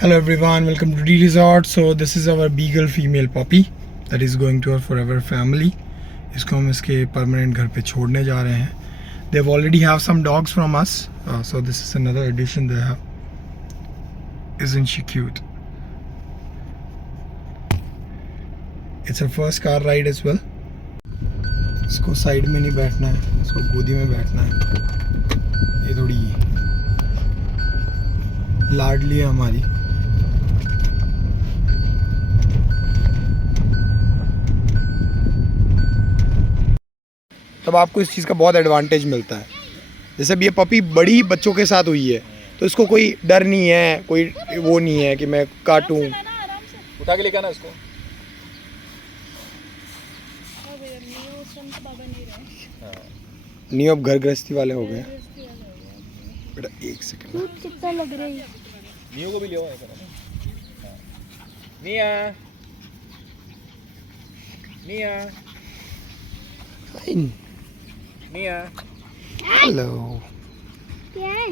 Hello everyone, welcome to D Resort. So this is our beagle female puppy that is going to our forever family. इसको हम इसके permanent घर पे छोड़ने जा रहे हैं. They've already have some dogs from us, so this is another addition they have. Isn't she cute? It's her first car ride as well. इसको साइड में नहीं बैठना है, इसको गोदी में बैठना है. ये थोड़ी लाडली है हमारी. तब आपको इस चीज़ का बहुत एडवांटेज मिलता है. जैसे अब ये पपी बड़ी बच्चों के साथ हुई है तो इसको कोई डर नहीं है, कोई वो नहीं है कि मैं काटूं. उठा के लेके आना इसको. नहीं, अब घर गृहस्थी वाले हो गए. बेटा एक सेकंड. कितना लग रहा है. नियो को भी ले आओ. निया निया निया. हेलो. क्या है?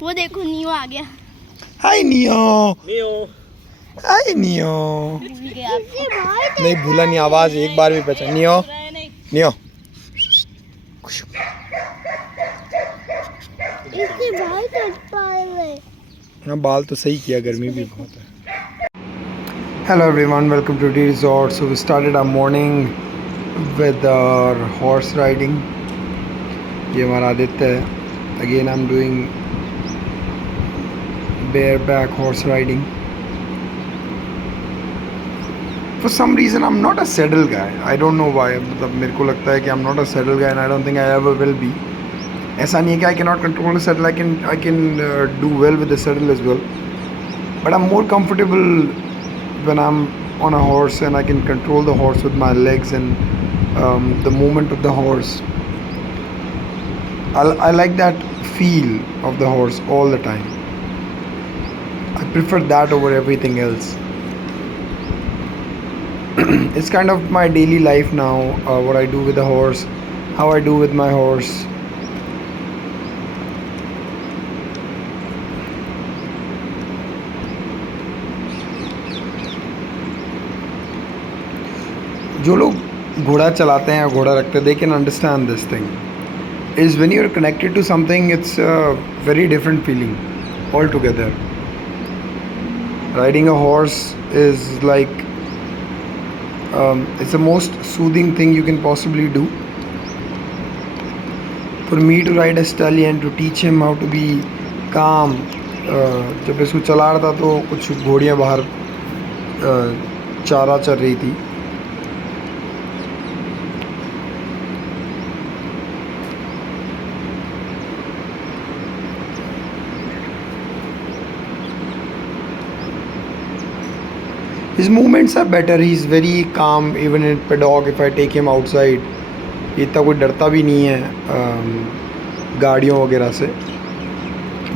वो देखो नियो आ गया. हाय नियो. नियो हाय नियो. भूल गया. नहीं भूला नहीं, आवाज़ एक बार भी पहचान. Neo neo. इसके बाल कट पाए. हाँ, बाल तो सही किया, गर्मी भी बहुत है. Hello everyone, welcome to D Resort. So we started our morning with our horse riding. ये हमारा आदित्य है. Again I'm doing bareback horse riding. For some reason I'm not a saddle guy. I don't know why. मतलब मेरे को लगता है कि I'm not a saddle guy and I don't think I ever will be. ऐसा नहीं है कि I cannot control a saddle. I can do well with the saddle as well. But I'm more comfortable when I'm on a horse and I can control the horse with my legs and the movement of the horse. I like that feel of the horse all the time. I prefer that over everything else. It's kind of my daily life now, what I do with the horse, how I do with my horse. जो लोग घोड़ा चलाते हैं, घोड़ा रखते हैं, they can understand this thing. Is when you're connected to something, it's a very different feeling altogether. Riding a horse is like it's the most soothing thing you can possibly do. For me to ride a stallion, to teach him how to be calm. जब इसको चला रहा था तो कुछ घोड़ियाँ बाहर चारा चर रही थी. His movements are better. He's very calm even in paddock. If I take him outside, इतना कोई डरता भी नहीं है गाड़ियों वगैरह से.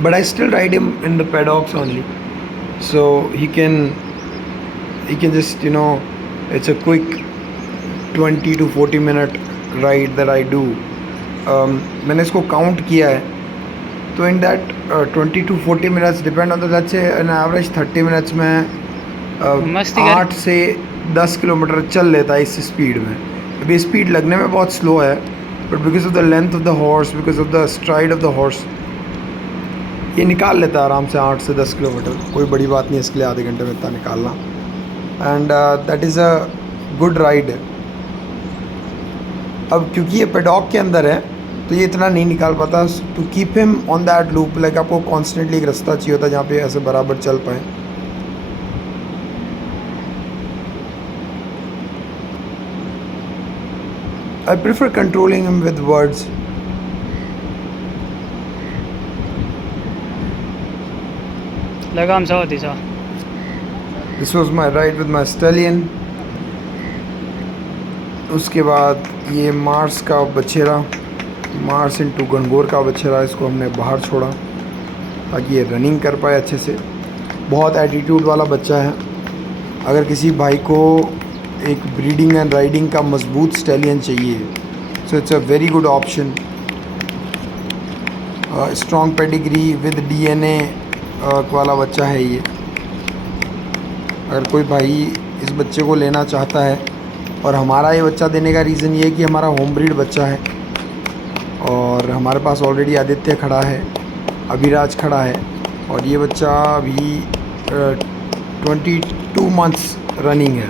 But I still ride him in the paddocks only. So he can just, it's a quick 20 to 40 minute ride that I do. मैंने इसको काउंट किया है तो in that 20 to 40 minutes depend on the, let's say an average 30 minutes में 8 से 10 kilometre चल लेता है इस स्पीड में. अभी स्पीड लगने में बहुत स्लो है, but because of the length of the horse, because of the STRIDE of the horse, ये निकाल लेता है आराम से 8 से 10 किलोमीटर. कोई बड़ी बात नहीं है इसके लिए आधे घंटे में इतना निकालना. And that is a good ride. अब क्योंकि ये पेडॉक के अंदर है तो ये इतना नहीं निकाल पाता. To keep him on that loop, like आपको कॉन्स्टेंटली एक रास्ता चाहिए होता है जहाँ पे ऐसे बराबर चल पाए. I prefer controlling him with words. लगाम सा होती सा. This was my ride with my stallion. उसके बाद ये मार्स का बछेरा, मार्स इनटू गणगौर का बछेरा, इसको हमने बाहर छोड़ा ताकि ये रनिंग कर पाए अच्छे से. बहुत एटीट्यूड वाला बच्चा है. अगर किसी भाई को एक ब्रीडिंग एंड राइडिंग का मजबूत स्टैलियन चाहिए So it's a very good option. Strong pedigree with DNA वाला बच्चा है ये. अगर कोई भाई इस बच्चे को लेना चाहता है, और हमारा ये बच्चा देने का रीज़न ये है कि हमारा होम ब्रीड बच्चा है, और हमारे पास ऑलरेडी आदित्य खड़ा है, अभिराज खड़ा है, और ये बच्चा अभी 22 मंथ्स रनिंग है,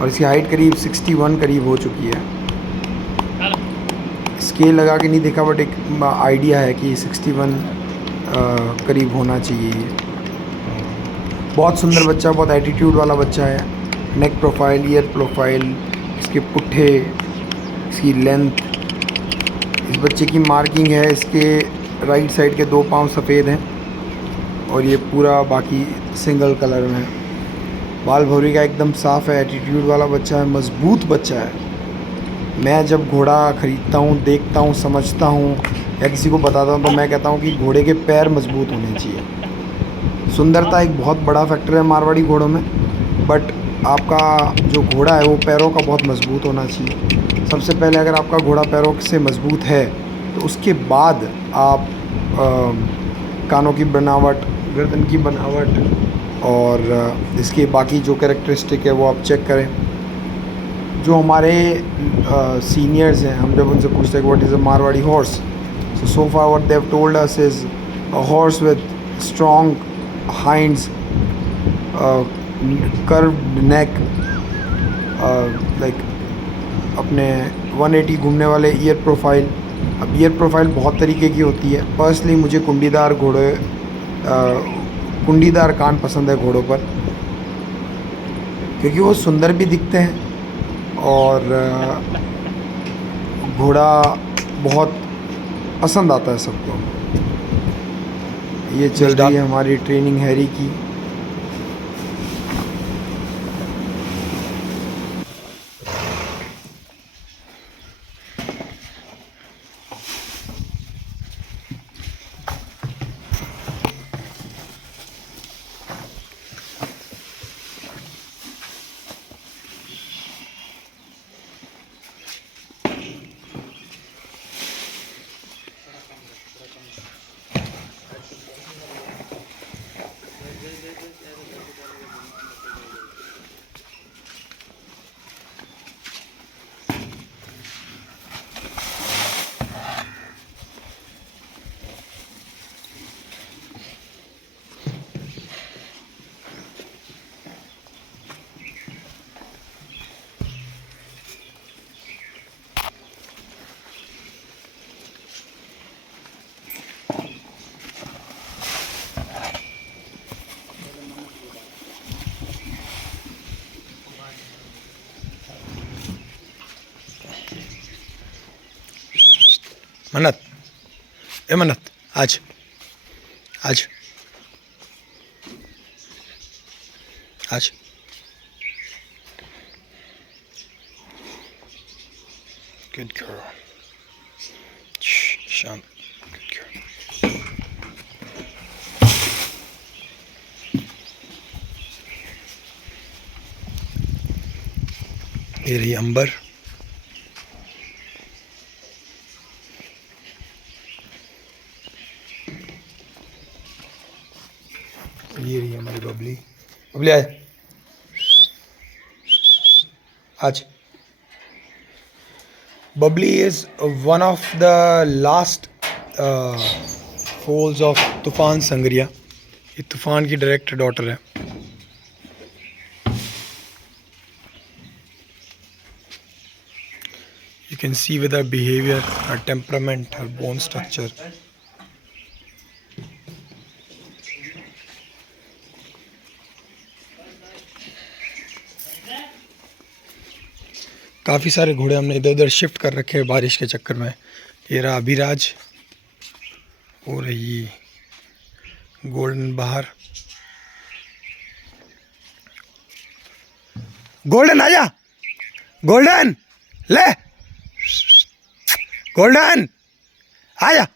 और इसकी हाइट करीब 61 करीब हो चुकी है. स्केल लगा के नहीं देखा, बट एक आइडिया है कि 61 करीब होना चाहिए ये. बहुत सुंदर बच्चा, बहुत एटीट्यूड वाला बच्चा है. नेक प्रोफाइल, ईयर प्रोफाइल, इसके पुट्ठे, इसकी लेंथ, इस बच्चे की मार्किंग है, इसके राइट साइड के 2 पाँव सफ़ेद हैं, और ये पूरा बाकी सिंगल कलर में है. बाल भौरी का एकदम साफ़ है, एटीट्यूड वाला बच्चा है, मज़बूत बच्चा है. मैं जब घोड़ा ख़रीदता हूँ, देखता हूँ, समझता हूँ या किसी को बताता हूँ, तो मैं कहता हूँ कि घोड़े के पैर मज़बूत होने चाहिए. सुंदरता एक बहुत बड़ा फैक्टर है मारवाड़ी घोड़ों में, बट आपका जो घोड़ा है वो पैरों का बहुत मज़बूत होना चाहिए. सबसे पहले अगर आपका घोड़ा पैरों से मज़बूत है, तो उसके बाद आप कानों की बनावट, गर्दन की बनावट और इसके बाकी जो कैरेक्टरिस्टिक है वो आप चेक करें. जो हमारे सीनियर्स हैं, हम जब उनसे पूछते हैं what is a Marwari horse, so far what they have told us is a horse with strong hinds, curved neck, like अपने 180 घूमने वाले ईयर प्रोफाइल. अब ईयर प्रोफाइल बहुत तरीके की होती है. पर्सनली मुझे कुंडीदार घोड़े, कुंडीदार कान पसंद है घोड़ों पर, क्योंकि वो सुंदर भी दिखते हैं, और घोड़ा बहुत पसंद आता है सबको. ये चल रही है हमारी ट्रेनिंग हैरी की. मन्नत, ए मन्नत, आज आज आज गुड गर्ल, शांत, गुड गर्ल. ये रही अंबर. ये रही हमारी बबली. बबली आए आज. Babli is one of the last foals of Toofan Sangaria. ये तूफ़ान की डायरेक्ट डॉटर है. You can see with her behavior, her temperament, her bone structure. काफ़ी सारे घोड़े हमने इधर उधर शिफ्ट कर रखे हैं बारिश के चक्कर में. ये रहा अभिराज, हो रही गोल्डन बाहर. गोल्डन आजा, गोल्डन ले, गोल्डन आजा.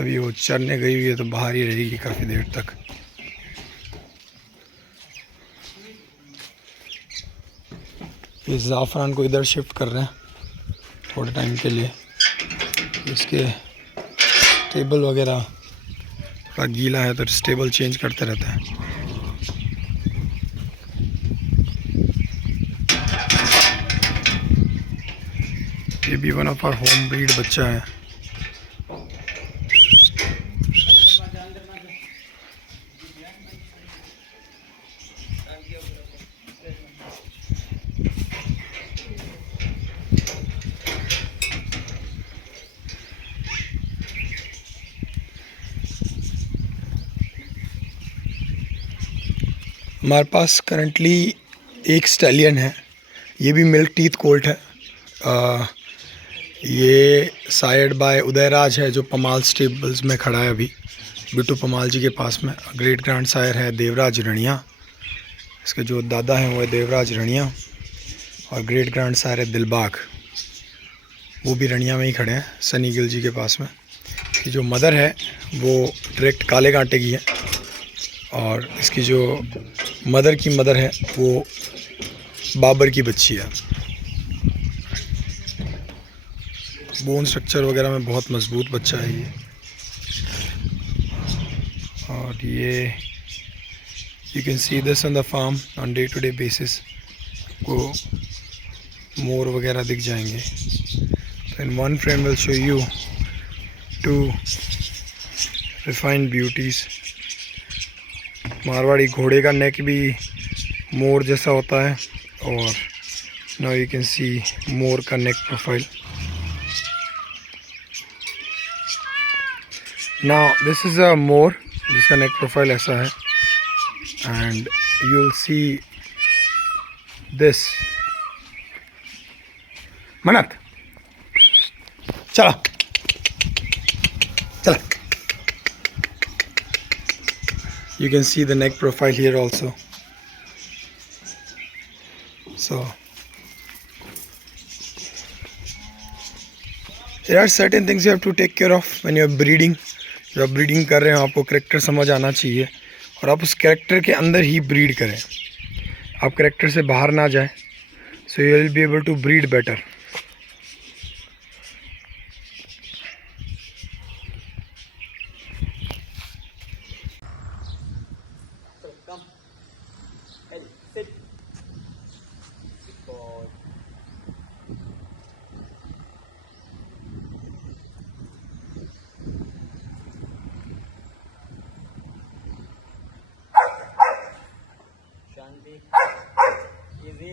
अभी वो चरने गई हुई है, तो बाहर ही रहेगी काफ़ी देर तक. ये ज़ाफ़रान को इधर शिफ्ट कर रहे हैं थोड़े टाइम के लिए। इसके टेबल वगैरह थोड़ा गीला है तो स्टेबल चेंज करते रहता है। ये भी one of our home breed बच्चा है। हमारे पास करंटली एक स्टैलियन है, ये भी मिल्क टीथ कोल्ट है। ये सायड बाय उदयराज है जो पमाल स्टेबल्स में खड़ा है अभी, बिट्टू पमाल जी के पास में। ग्रेट ग्रैंड सायर है देवराज रनिया, इसके जो दादा हैं वो है देवराज रनिया, और ग्रेट ग्रैंड सायर है दिलबाग, वो भी रनिया में ही खड़े हैं सनी गिल जी के पास में। कि जो मदर है वो डायरेक्ट काले कांटे की है, और इसकी जो मदर की मदर है वो बाबर की बच्ची है। बोन स्ट्रक्चर वगैरह में बहुत मजबूत बच्चा है ये। और ये you can see this on the farm on day to day basis, को मोर वगैरह दिख जाएंगे। In one frame will show you two refined beauties. Marwari घोड़े का नेक भी मोर जैसा होता है, और नाउ यू कैन सी मोर का neck profile. Now this is a मोर जिसका नेक प्रोफाइल ऐसा है, and you will see this. मनत चला चला। You can see the neck profile here also. So there are certain things you have to take care of when you are breeding. जब आप breeding कर रहे हो आपको कैरेक्टर समझ आना चाहिए, और आप उस कैरेक्टर के अंदर ही ब्रीड करें, आप कैरेक्टर से बाहर ना जाएं, so you will be able to breed better. Easy.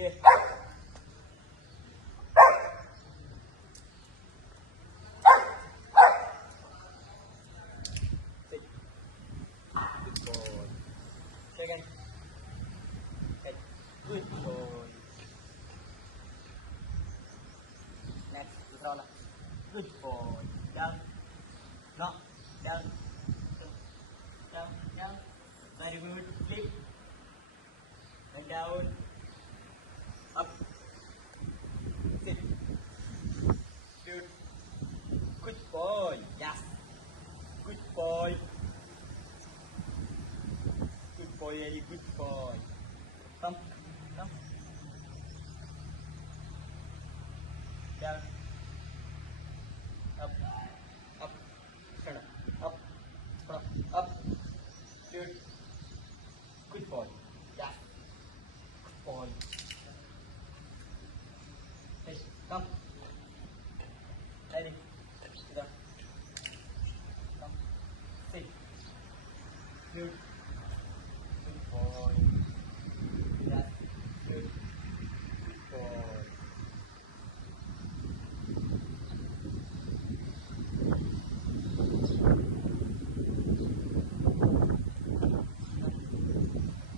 Second. Good boy. Next, दूसरा वाला. Good boy. Down. No. Down. Down. Down. Very good. Flip. And down. Up. Sit. Good. Good boy. Yes. Good boy. Good boy, very good boy. Come. Come. Down. Up. Up. Stand up. Up. Stand up. Up. Good. Good boy. Yeah. Good boy. Hey, come. Ready. Sit down. Come. Sit. Good. Good boy. Yeah. Good. Good boy.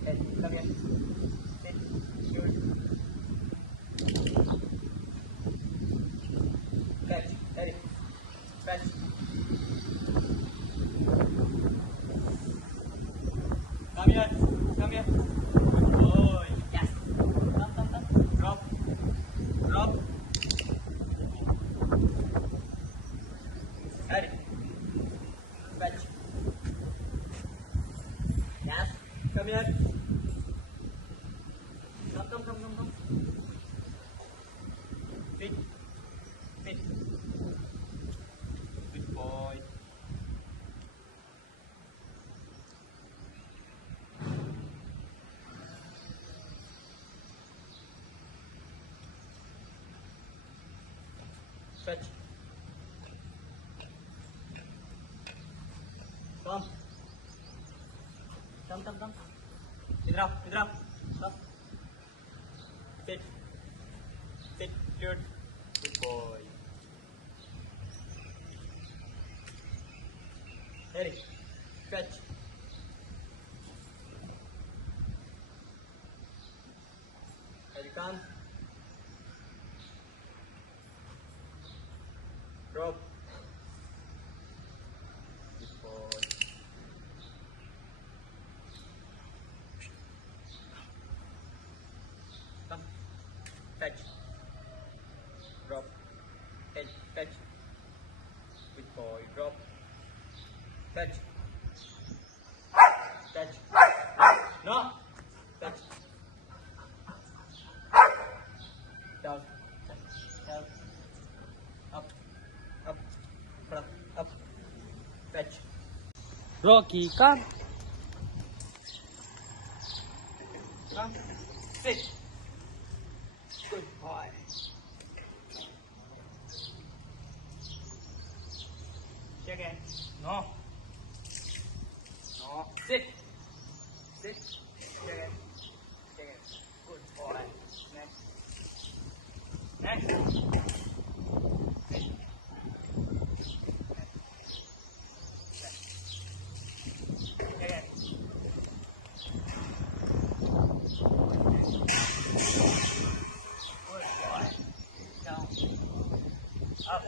Hey, come here. Sit. Good. Fetch. Ready. Fetch. Come here. Come here. Good boy. Yes. Come, come, come. Drop. Drop. Ready. Fetch. Yes. Come here. Come, come, come, come, come. Fetch. Come. Come. Idhar आओ. Up. Sit. Good. Good boy. Ready. Fetch. Ready, come. Drop. Good boy. Come. Fetch. Drop. Fetch. Good boy. Drop. Fetch. No. Fetch. Down. Up. Up. Fetch. Rocky, come. Come. Sit. Good boy. Again. No. Sit. Again. Good boy. Next. Again. Good boy. Down. Up.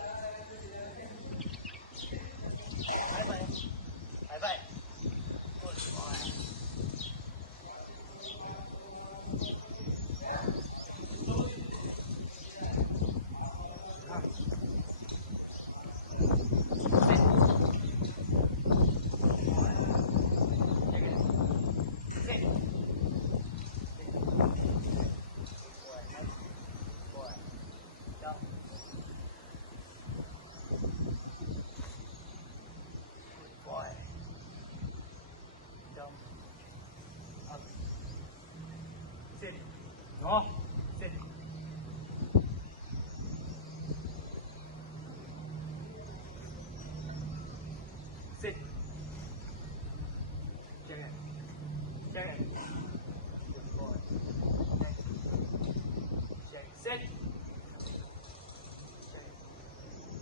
Bye. Good boy. Sit. No. Sit. Sit. Second. Good boy. Next. Sit.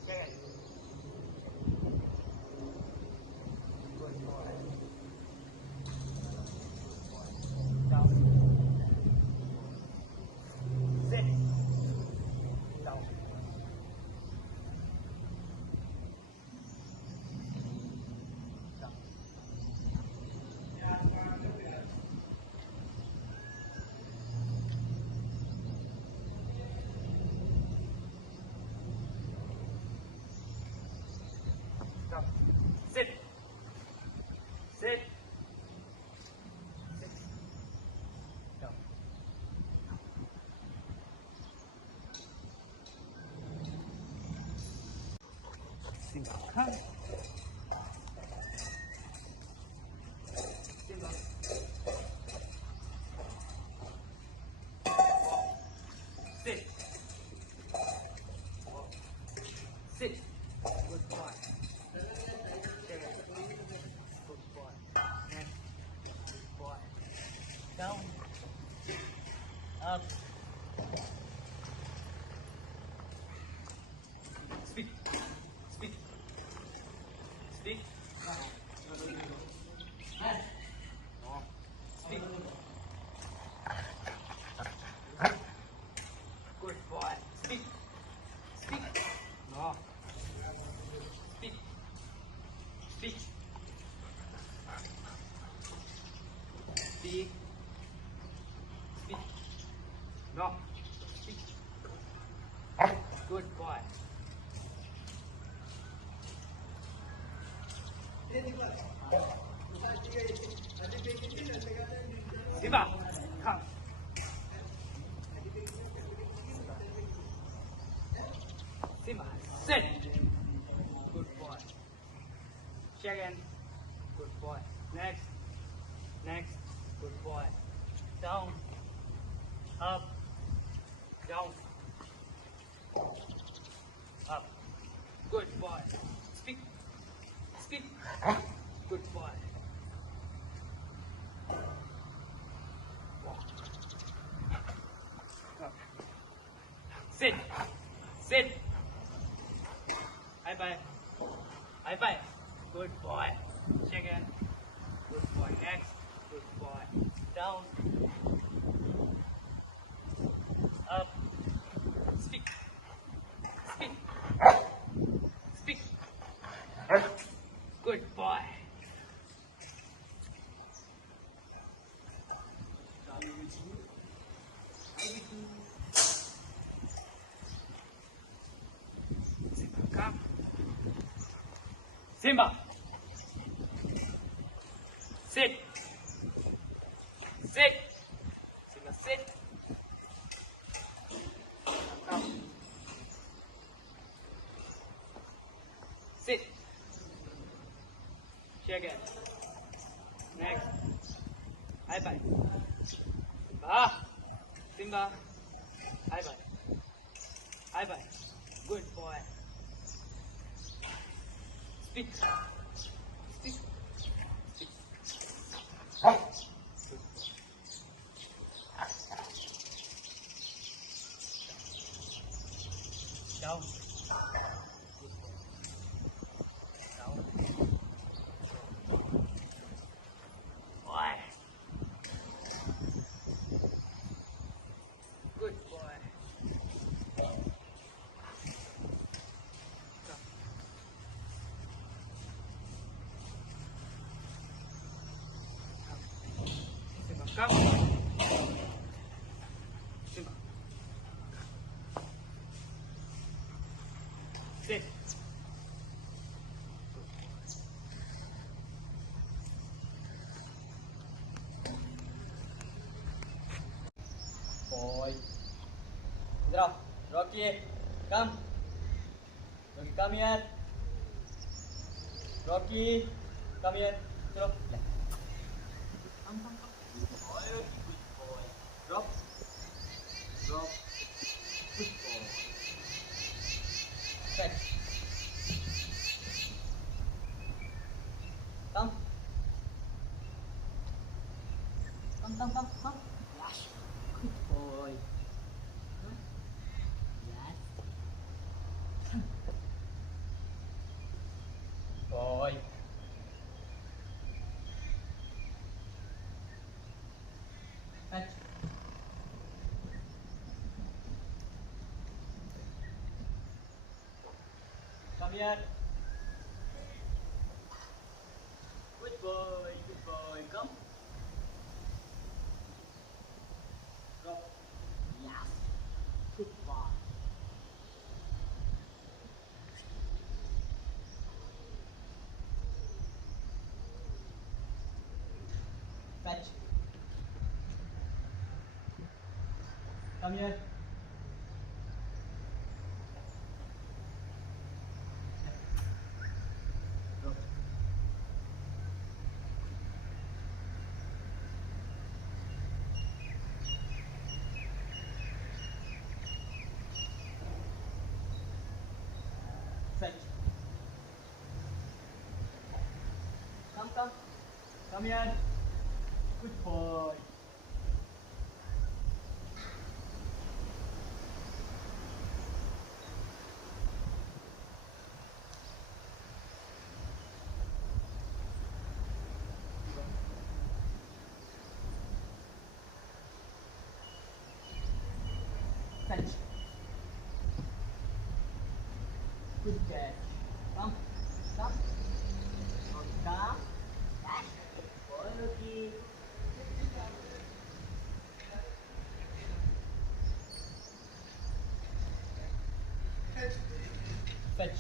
Second. Good boy. Down. Sit. Down. Down. Down. Sit. Down. Simba, come. Simba. Sit. Sit. Good boy. Good boy. Next. Good boy. Down. Up. Speak. No. Speak. Good boy. Speak. No. Speak. Speak. No. Speak. Good boy. Simba, come. Simba, sit. Good boy. Second. Good boy. Next. Good boy. Down. Up. Down. Up. Good boy. Sit. Sit. High five. High five. Good boy. Shake hand. Good boy. Next. Good boy. Down. Up. Speak. Speak. Speak. Good boy. Come. Simba. Sit. Sit. Simba, sit. Come. Sit. Shake it. Next. High five. Simba. Simba. High five. High five. Good boy. Speak. Speak. Speak. Down. Down. Boy. Good boy. Come. Simba. Sit. Boy. Drop. Rocky. Come. Rocky, come here. Rocky. Come here. Chalo. Come. Boy, Rocky. Good boy. Drop. Drop. Good boy. Set. Come. Come. Yes. Good boy. Yes. Boy. Fetch. Come here. Good boy. Come. Drop. Yes. Good boy. Fetch. Come here. Drop. Fetch. Come here. Good boy. Fetch. Good cat. Come. Come. Come. Yes. Boy, Rocky. Fetch.